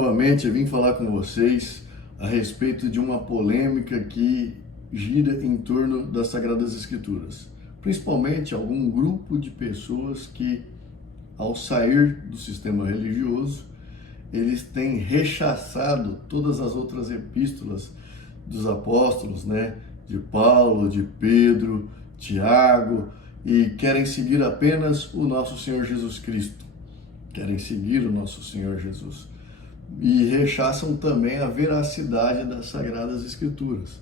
novamente eu vim falar com vocês a respeito de uma polêmica que gira em torno das Sagradas Escrituras. Principalmente algum grupo de pessoas que, ao sair do sistema religioso, eles têm rechaçado todas as outras epístolas dos apóstolos, de Paulo, de Pedro, Tiago, e querem seguir apenas o nosso Senhor Jesus Cristo. Querem seguir o nosso Senhor Jesus. E rechaçam também a veracidade das Sagradas Escrituras.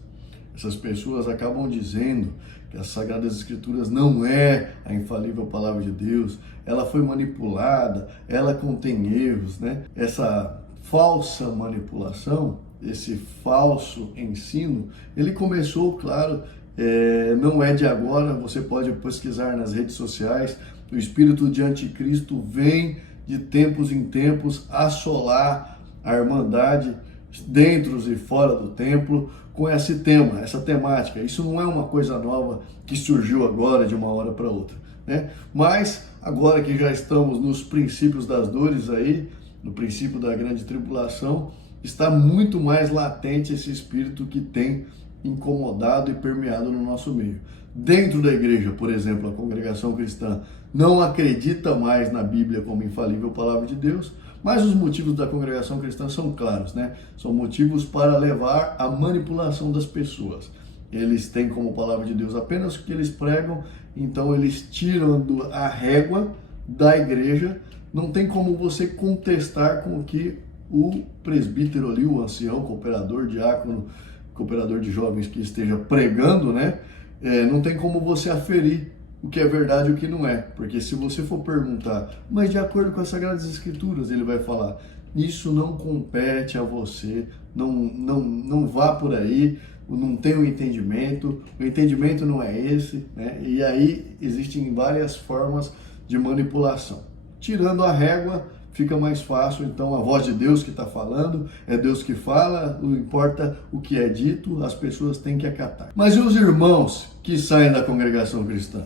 Essas pessoas acabam dizendo que as Sagradas Escrituras não é a infalível palavra de Deus, ela foi manipulada, ela contém erros, Essa falsa manipulação, esse falso ensino, ele começou, claro, não é de agora, você pode pesquisar nas redes sociais, o espírito de anticristo vem de tempos em tempos assolar a irmandade dentro e fora do templo com esse tema, essa temática. Isso não é uma coisa nova que surgiu agora de uma hora para outra, Mas agora que já estamos nos princípios das dores aí, no princípio da grande tribulação, está muito mais latente esse espírito que tem incomodado e permeado no nosso meio. Dentro da igreja, por exemplo, a congregação cristã não acredita mais na Bíblia como infalível palavra de Deus, mas os motivos da congregação cristã são claros, São motivos para levar à manipulação das pessoas. Eles têm como palavra de Deus apenas o que eles pregam, então eles tiram a régua da igreja. Não tem como você contestar com o que o presbítero ali, o ancião, cooperador, diácono, cooperador de jovens que esteja pregando, não tem como você aferir o que é verdade e o que não é. Porque se você for perguntar, mas de acordo com as Sagradas Escrituras, ele vai falar, isso não compete a você, não vá por aí, não tem o entendimento não é esse, E aí existem várias formas de manipulação. Tirando a régua, fica mais fácil, então a voz de Deus que está falando, é Deus que fala, não importa o que é dito, as pessoas têm que acatar. Mas e os irmãos que saem da congregação cristã?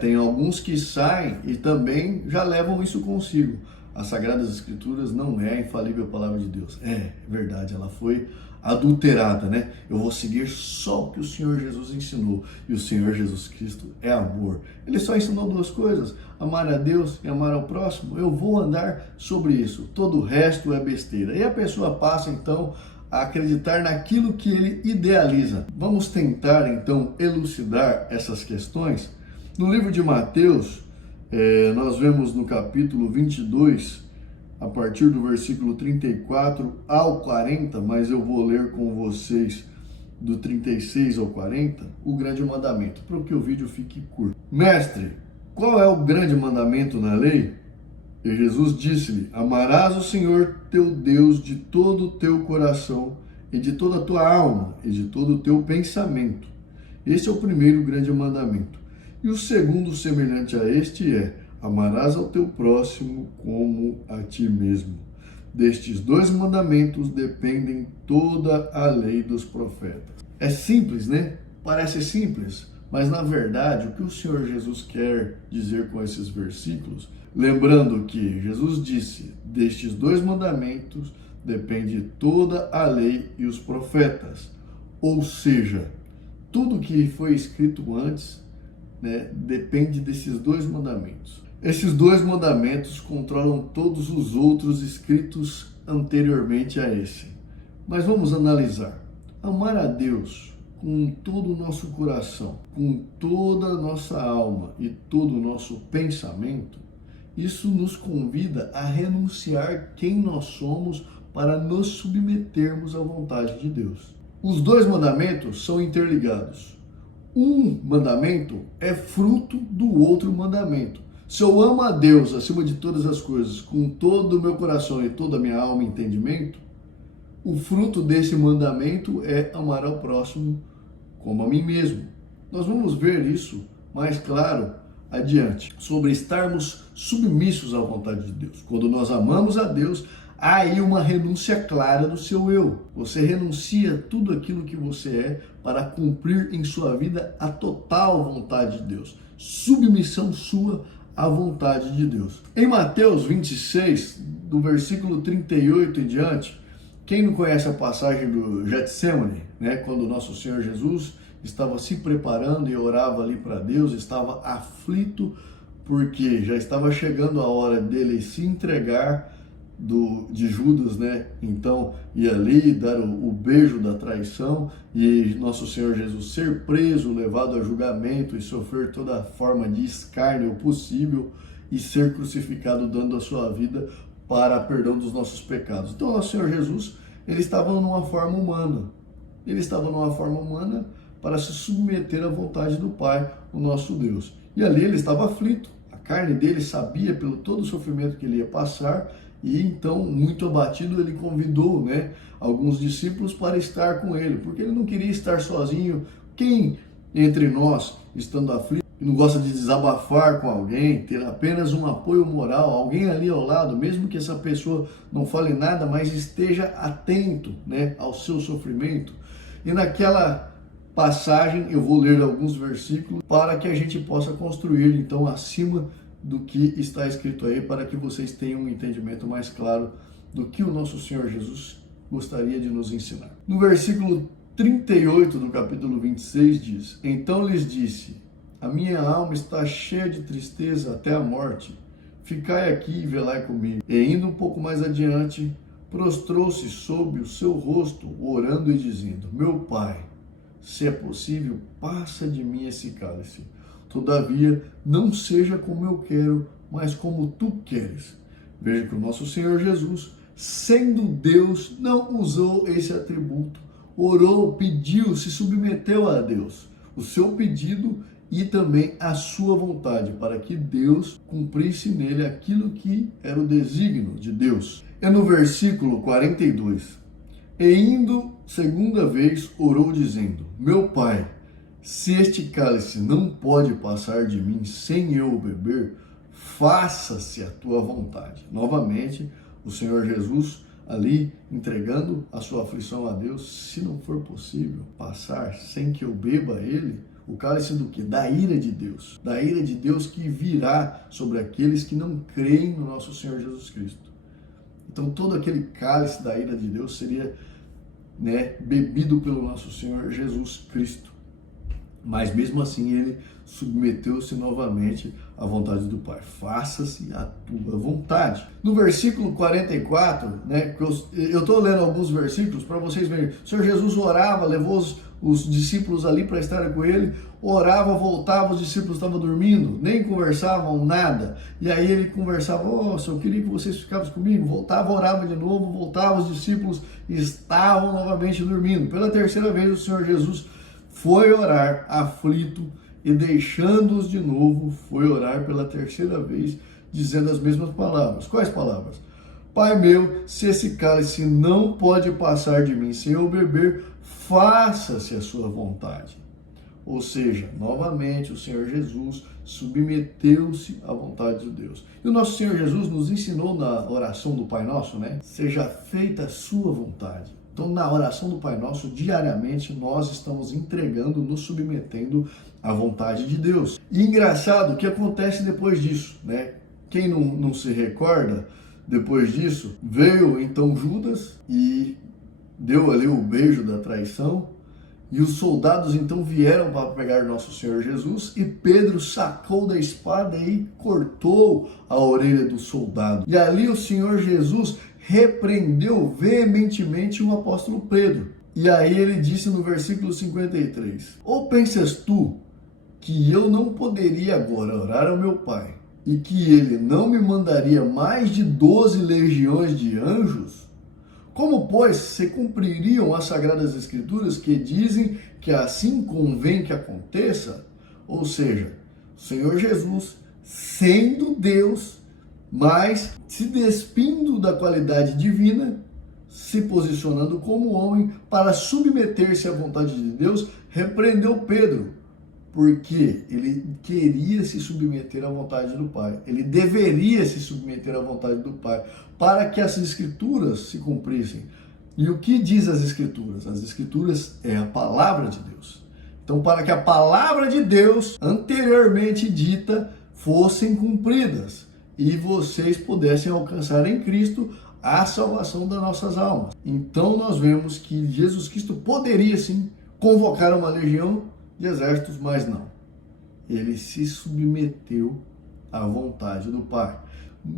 Tem alguns que saem e também já levam isso consigo. As Sagradas Escrituras não é a infalível palavra de Deus. É verdade, ela foi adulterada, Eu vou seguir só o que o Senhor Jesus ensinou. E o Senhor Jesus Cristo é amor. Ele só ensinou duas coisas, amar a Deus e amar ao próximo. Eu vou andar sobre isso. Todo o resto é besteira. E a pessoa passa, então, a acreditar naquilo que ele idealiza. Vamos tentar, então, elucidar essas questões. No livro de Mateus, nós vemos no capítulo 22, a partir do versículo 34 ao 40, mas eu vou ler com vocês do 36 ao 40, o grande mandamento, para que o vídeo fique curto. Mestre, qual é o grande mandamento na lei? E Jesus disse-lhe, amarás o Senhor teu Deus de todo o teu coração, e de toda a tua alma, e de todo o teu pensamento. Esse é o primeiro grande mandamento. E o segundo, semelhante a este, é, amarás ao teu próximo como a ti mesmo. Destes dois mandamentos dependem toda a lei dos profetas. É simples, Parece simples, mas na verdade o que o Senhor Jesus quer dizer com esses versículos, lembrando que Jesus disse, destes dois mandamentos depende toda a lei e os profetas. Ou seja, tudo que foi escrito antes, depende desses dois mandamentos. Esses dois mandamentos controlam todos os outros escritos anteriormente a esse. Mas vamos analisar. Amar a Deus com todo o nosso coração, com toda a nossa alma e todo o nosso pensamento, isso nos convida a renunciar quem nós somos para nos submetermos à vontade de Deus. Os dois mandamentos são interligados. Um mandamento é fruto do outro mandamento. Se eu amo a Deus acima de todas as coisas, com todo o meu coração e toda a minha alma e entendimento, o fruto desse mandamento é amar ao próximo como a mim mesmo. Nós vamos ver isso mais claro adiante, sobre estarmos submissos à vontade de Deus. Quando nós amamos a Deus, há aí uma renúncia clara do seu eu. Você renuncia tudo aquilo que você é para cumprir em sua vida a total vontade de Deus. Submissão sua a vontade de Deus. Em Mateus 26, do versículo 38 em diante, quem não conhece a passagem do Getsemane, né, quando o nosso Senhor Jesus estava se preparando e orava ali para Deus, estava aflito porque já estava chegando a hora dele se entregar de Judas, né? Então, ia ali dar o beijo da traição e nosso Senhor Jesus ser preso, levado a julgamento e sofrer toda forma de escárnio possível e ser crucificado, dando a sua vida para perdão dos nossos pecados. Então, nosso Senhor Jesus, ele estava numa forma humana. Ele estava numa forma humana para se submeter à vontade do Pai, o nosso Deus. E ali ele estava aflito. A carne dele sabia pelo todo o sofrimento que ele ia passar. E então, muito abatido, ele convidou, né, alguns discípulos para estar com ele, porque ele não queria estar sozinho. Quem entre nós, estando aflito, não gosta de desabafar com alguém, ter apenas um apoio moral, alguém ali ao lado, mesmo que essa pessoa não fale nada, mas esteja atento, né, ao seu sofrimento. E naquela passagem eu vou ler alguns versículos para que a gente possa construir, então, acima do que está escrito aí, para que vocês tenham um entendimento mais claro do que o nosso Senhor Jesus gostaria de nos ensinar. No versículo 38 do capítulo 26 diz: Então lhes disse, a minha alma está cheia de tristeza até a morte, ficai aqui e velai comigo. E indo um pouco mais adiante, prostrou-se sob o seu rosto, orando e dizendo, meu Pai, se é possível, passa de mim esse cálice. Todavia, não seja como eu quero, mas como tu queres. Veja que o nosso Senhor Jesus, sendo Deus, não usou esse atributo. Orou, pediu, se submeteu a Deus. O seu pedido e também a sua vontade, para que Deus cumprisse nele aquilo que era o desígnio de Deus. É no versículo 42. E indo segunda vez, orou dizendo, meu Pai, se este cálice não pode passar de mim sem eu o beber, faça-se a tua vontade. Novamente, o Senhor Jesus ali entregando a sua aflição a Deus, se não for possível passar sem que eu beba ele, o cálice do quê? Da ira de Deus. Da ira de Deus que virá sobre aqueles que não creem no nosso Senhor Jesus Cristo. Então todo aquele cálice da ira de Deus seria, né, bebido pelo nosso Senhor Jesus Cristo. Mas mesmo assim ele submeteu-se novamente à vontade do Pai. Faça-se a tua vontade. No versículo 44, né, eu estou lendo alguns versículos para vocês verem. O Senhor Jesus orava, levou os discípulos ali para estarem com ele, orava, voltava, os discípulos estavam dormindo, nem conversavam nada. E aí ele conversava, eu queria que vocês ficassem comigo. Voltava, orava de novo, voltava, os discípulos estavam novamente dormindo. Pela terceira vez o Senhor Jesus foi orar aflito e deixando-os de novo, foi orar pela terceira vez, dizendo as mesmas palavras. Quais palavras? Pai meu, se esse cálice não pode passar de mim sem eu beber, faça-se a sua vontade. Ou seja, novamente o Senhor Jesus submeteu-se à vontade de Deus. E o nosso Senhor Jesus nos ensinou na oração do Pai Nosso, né? Seja feita a sua vontade. Então, na oração do Pai Nosso, diariamente, nós estamos entregando, nos submetendo à vontade de Deus. E engraçado, o que acontece depois disso, né? Quem não se recorda, depois disso, veio então Judas e deu ali o beijo da traição, e os soldados então vieram para pegar nosso Senhor Jesus, e Pedro sacou da espada e cortou a orelha do soldado. E ali o Senhor Jesus repreendeu veementemente o apóstolo Pedro. E aí ele disse no versículo 53, ou pensas tu que eu não poderia agora orar ao meu Pai, e que ele não me mandaria mais de 12 legiões de anjos? Como, pois, se cumpririam as Sagradas Escrituras que dizem que assim convém que aconteça? Ou seja, o Senhor Jesus, sendo Deus, mas se despindo da qualidade divina, se posicionando como homem para submeter-se à vontade de Deus, repreendeu Pedro, porque ele queria se submeter à vontade do Pai. Ele deveria se submeter à vontade do Pai, para que as Escrituras se cumprissem. E o que diz as Escrituras? As Escrituras é a palavra de Deus. Então, para que a palavra de Deus, anteriormente dita, fossem cumpridas e vocês pudessem alcançar em Cristo a salvação das nossas almas. Então nós vemos que Jesus Cristo poderia sim convocar uma legião de exércitos, mas não. Ele se submeteu à vontade do Pai.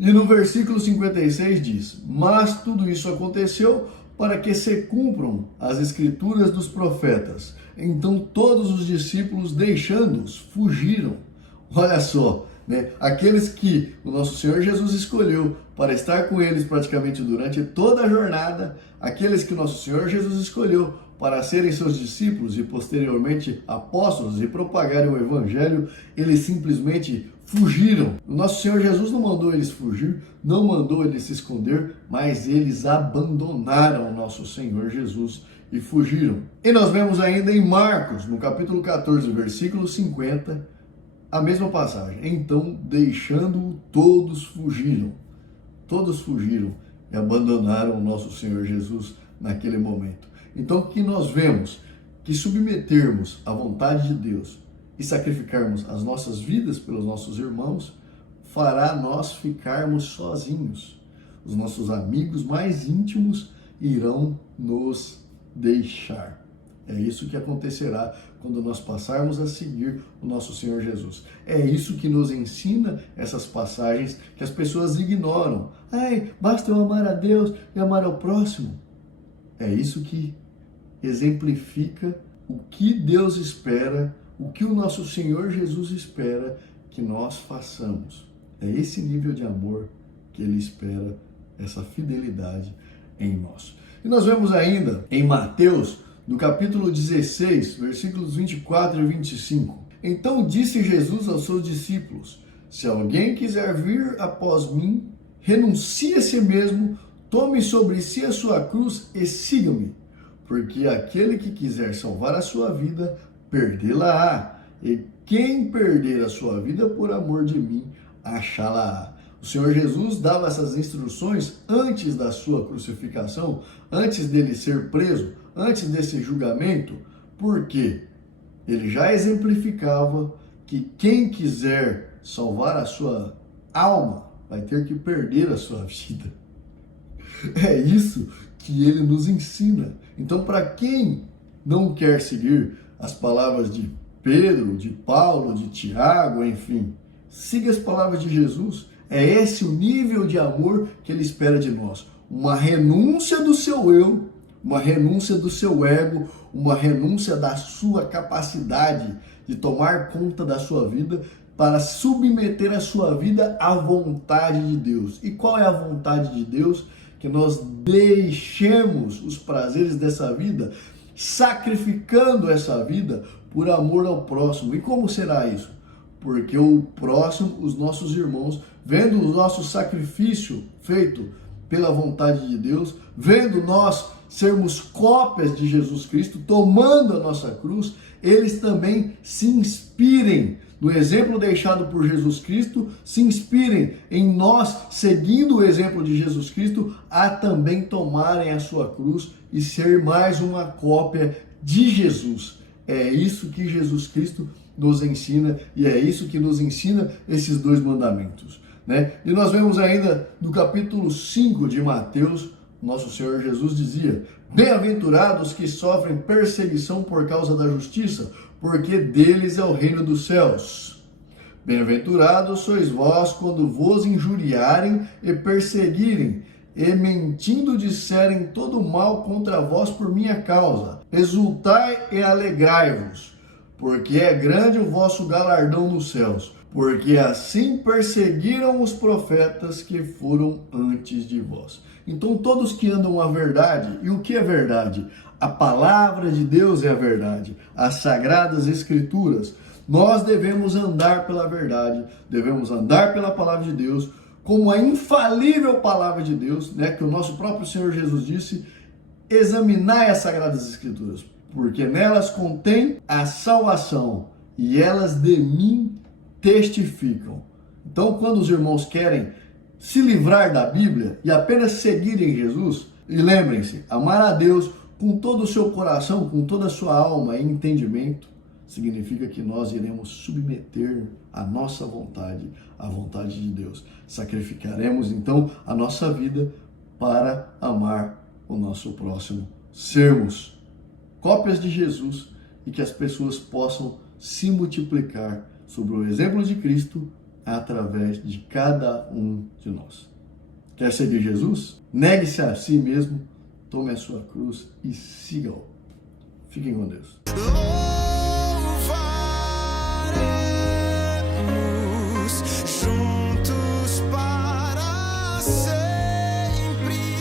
E no versículo 56 diz: mas tudo isso aconteceu para que se cumpram as escrituras dos profetas. Então todos os discípulos, deixando-os, fugiram. Olha só, né? Aqueles que o nosso Senhor Jesus escolheu para estar com eles praticamente durante toda a jornada, aqueles que o nosso Senhor Jesus escolheu para serem seus discípulos e posteriormente apóstolos e propagarem o evangelho, eles simplesmente fugiram. O nosso Senhor Jesus não mandou eles fugir, não mandou eles se esconder, mas eles abandonaram o nosso Senhor Jesus e fugiram. E nós vemos ainda em Marcos, no capítulo 14, versículo 50, a mesma passagem. Então, deixando-o, todos fugiram e abandonaram o nosso Senhor Jesus naquele momento. Então, o que nós vemos? Que submetermos à vontade de Deus e sacrificarmos as nossas vidas pelos nossos irmãos fará nós ficarmos sozinhos. Os nossos amigos mais íntimos irão nos deixar. É isso que acontecerá quando nós passarmos a seguir o nosso Senhor Jesus. É isso que nos ensina essas passagens que as pessoas ignoram. Ai, basta eu amar a Deus e amar ao próximo. É isso que exemplifica o que Deus espera, o que o nosso Senhor Jesus espera que nós façamos. É esse nível de amor que Ele espera, essa fidelidade em nós. E nós vemos ainda em Mateus, no capítulo 16, versículos 24 e 25. Então disse Jesus aos seus discípulos: se alguém quiser vir após mim, renuncie a si mesmo, tome sobre si a sua cruz e siga-me. Porque aquele que quiser salvar a sua vida, perdê-la-á. E quem perder a sua vida por amor de mim, achá-la-á. O Senhor Jesus dava essas instruções antes da sua crucificação, antes dele ser preso, antes desse julgamento, porque ele já exemplificava que quem quiser salvar a sua alma vai ter que perder a sua vida. É isso que ele nos ensina. Então, para quem não quer seguir as palavras de Pedro, de Paulo, de Tiago, enfim, siga as palavras de Jesus. É esse o nível de amor que ele espera de nós. Uma renúncia do seu eu, uma renúncia do seu ego, uma renúncia da sua capacidade de tomar conta da sua vida para submeter a sua vida à vontade de Deus. E qual é a vontade de Deus? Que nós deixemos os prazeres dessa vida, sacrificando essa vida por amor ao próximo. E como será isso? Porque o próximo, os nossos irmãos, vendo o nosso sacrifício feito pela vontade de Deus, vendo nós sermos cópias de Jesus Cristo, tomando a nossa cruz, eles também se inspirem no exemplo deixado por Jesus Cristo, se inspirem em nós, seguindo o exemplo de Jesus Cristo, a também tomarem a sua cruz e ser mais uma cópia de Jesus. É isso que Jesus Cristo nos ensina e é isso que nos ensina esses dois mandamentos, né? E nós vemos ainda no capítulo 5 de Mateus, nosso Senhor Jesus dizia: bem-aventurados que sofrem perseguição por causa da justiça, porque deles é o reino dos céus. Bem-aventurados sois vós quando vos injuriarem e perseguirem, e mentindo disserem todo mal contra vós por minha causa. Exultai e alegrai-vos, porque é grande o vosso galardão nos céus, porque assim perseguiram os profetas que foram antes de vós. Então todos que andam a verdade, e o que é verdade? A palavra de Deus é a verdade, as sagradas escrituras. Nós devemos andar pela verdade, devemos andar pela palavra de Deus, como a infalível palavra de Deus, né, que o nosso próprio Senhor Jesus disse: examinai as sagradas escrituras, porque nelas contém a salvação, e elas de mim testificam. Então, quando os irmãos querem se livrar da Bíblia e apenas seguirem Jesus, e lembrem-se, amar a Deus com todo o seu coração, com toda a sua alma e entendimento, significa que nós iremos submeter a nossa vontade à vontade de Deus. Sacrificaremos então a nossa vida para amar o nosso próximo. Sermos cópias de Jesus e que as pessoas possam se multiplicar sobre o exemplo de Cristo através de cada um de nós. Quer seguir Jesus? Negue-se a si mesmo, tome a sua cruz e siga-o. Fiquem com Deus.